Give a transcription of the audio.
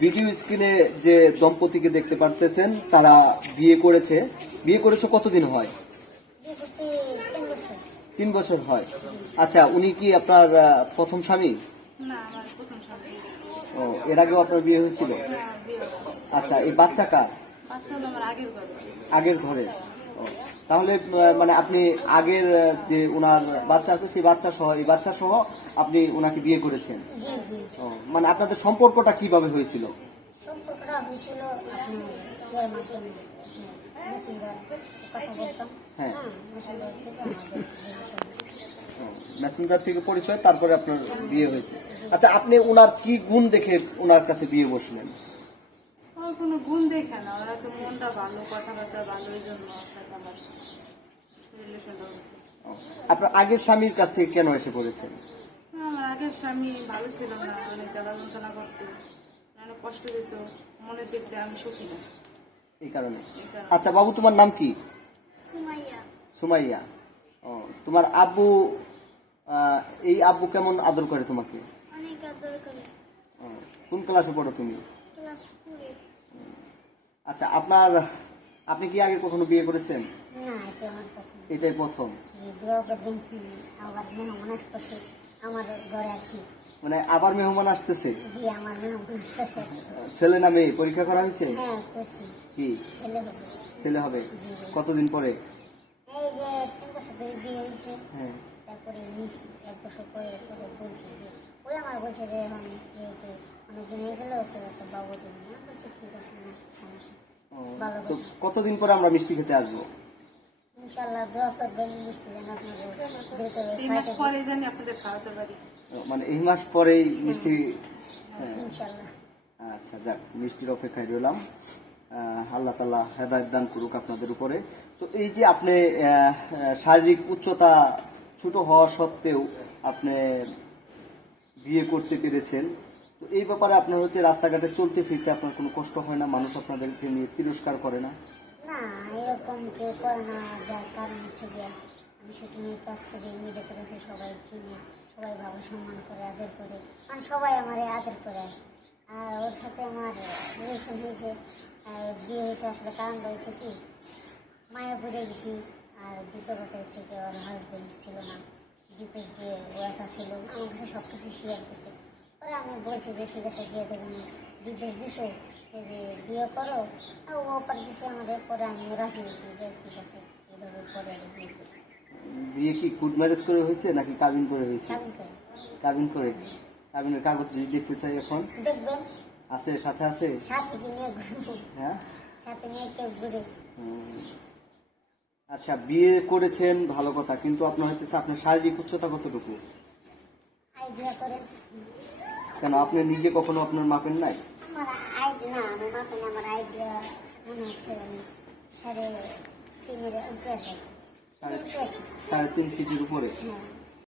Video স্ক্রিনে যে দম্পতিকে দেখতে পারতেছেন তারা বিয়ে করেছে কতদিন হয়? 3 বছর হয়। আচ্ছা, উনি কি আপনার প্রথম স্বামী? না, আমার প্রথম স্বামী। ও, এর আগেও আপনার বিয়ে হয়েছিল? হ্যাঁ, বিয়ে হয়েছে। আচ্ছা, এই বাচ্চা কার? বাচ্চা হলো আমার আগের ঘরে। আগের ঘরে। ও, তাহলে মানে আপনি আগের যে ওনার বাচ্চা আছে সেই বাচ্চা সহ এই বাচ্চা সহ আপনি ওনাকে বিয়ে করেছেন? জি জি। ও, মানে আপনাদের সম্পর্কটা কিভাবে হয়েছিল? সম্পর্কটা হয়েছিল আপনার ইয়ের মাধ্যমে, মেসেঞ্জার কথা বলতাম। হ্যাঁ। মেসেঞ্জার থেকে আমাদের রিলেশন। মেসেঞ্জার থেকে পরিচয়, তারপরে আপনার বিয়ে হয়েছে। আচ্ছা, আপনি ওনার কি গুণ দেখে ওনার কাছে বিয়ে বসলেন? ওর কোনো গুণ দেখে না, ওরা তো মনটা ভালো, কথাবার্তা ভালো, এই জন্য আপনার আমার রিলেশনটা হয়েছে। ও, আপনার আগের স্বামীর কাছ থেকে কেন এসে পড়েছেন? আমার আগের স্বামী ভালো ছিল না, অনেক জ্বালা যন্ত্রণা করতো, অনেক কষ্ট দিত, মনে দেখতে আমি সুখী না। এই কারণে। এই কারণে। আচ্ছা বাবু, তোমার নাম কি? সুমাইয়া। সুমাইয়া। ও, তোমার আব্বু এই আব্বু কেমন আদর করে তোমাকে? অনেক আদর করে। ও, কোন ক্লাসে পড়ো তুমি? ক্লাস 4-এ। আচ্ছা, আপনি কি আগে কখনো বিয়ে করেছেন? না, এটা আমার প্রথম। এটাই প্রথম? জি, দোয়া করবেন আবার মেহমান আসতেছে আমার ঘরে আর কি। মানে আবার মেহমান আসতেছে? জি, আমার মেহমান আসতেছে। ছেলে না মেয়ে পরীক্ষা করা হয়েছে? হ্যাঁ, করছি। কি ছেলে হবে। ছেলে হবে? কতদিন পরে? এই যে 3 বছর ধরে বিয়ে হয়েছে, হ্যাঁ। তারপরে 1 বছর পরে পরে বলছে যে ওই আমার বলছে যে এখন যেহেতু অনেকদিন হয়ে গেল তো একটা বাবু দিন না, বলছে ঠিক আছে না সমস্যা। ও, ভালো তো কথা। কতদিন পরে আমরা মিষ্টি খেতে আসবো? ইনশাআল্লাহ দোয়া করবেন মিষ্টি যেন আপনাদের ভিতরে 3 মাস পরে জানি আপনাদের খাওয়াতে পারি। ও, মানে এই মাস পরেই মিষ্টি? হ্যাঁ। ইনশাআল্লাহ। আচ্ছা, যাক, মিষ্টির অপেক্ষায় রইলাম। আল্লাহ তাআলা হেদায়েত দান করুক আপনাদের উপরে। তো এই যে আপনি শারীরিক উচ্চতা ছোট হওয়া সত্ত্বেও আপনি বিয়ে করতে পেরেছেন, তো এই ব্যাপারে আপনার হচ্ছে রাস্তাঘাটে চলতে ফিরতে আপনার কোনো কষ্ট হয় না? মানুষ আপনাদেরকে নিয়ে তিরস্কার করে না? না, এরকম কেউ করে না, যার কারণ হচ্ছে গিয়ে আমি শুটিংয়ের কাছ থেকে মিডিয়াতে কাছে সবাই চিনি, সবাই ভালো সম্মান করে আদর করে, মানে সবাই আমার আদর করে। আর ওর সাথে আমার রিলেশন হয়েছে, আর বিয়ে হয়েছে আসলে কারণ রয়েছে কি মায়াপুরে গেছি। আর দ্বিতীয় কথা হচ্ছে কি ওর হাজবেন্ড ছিল না, ডিপেস দিয়ে ও একা ছিল, আমার কাছে সব কিছু শেয়ার করছে। পরে আমি বলছি যে ঠিক আছে, যেহেতু তুমি ডিপেস দিছো যে বিয়ে করো, আর ও পারে দিছে আমাদের। পরে আমি রাজি হয়েছি যে ঠিক আছে, এইভাবে পরে আমি বিয়ে করছি। বিয়ে কি কোর্ট ম্যারেজ করে হয়েছে নাকি কাবিন করে হয়েছে? স্বামী করে। কাবিন করে। কাবিনের কাগজ যদি দেখতে চাই এখন দেখবেন আছে, সাথে আছে? সাথে নিয়ে ঘুরবো, হ্যাঁ। সাথে নিয়ে কেউ ঘুরে। আচ্ছা, বিয়ে করেছেন ভালো কথা, কিন্তু আপনার হচ্ছে আপনার শারীরিক উচ্চতা কতটুকু? আইডিয়া করে কেন আপনি নিজে কখনো আপনার মাপেন নাই? আমার আইডিয়া না, আমার মাথা না, আমার আইডিয়া মনে হচ্ছে আমি 3.5-এর উপরে আছে। 3.5 ফিটের উপরে? হ্যাঁ।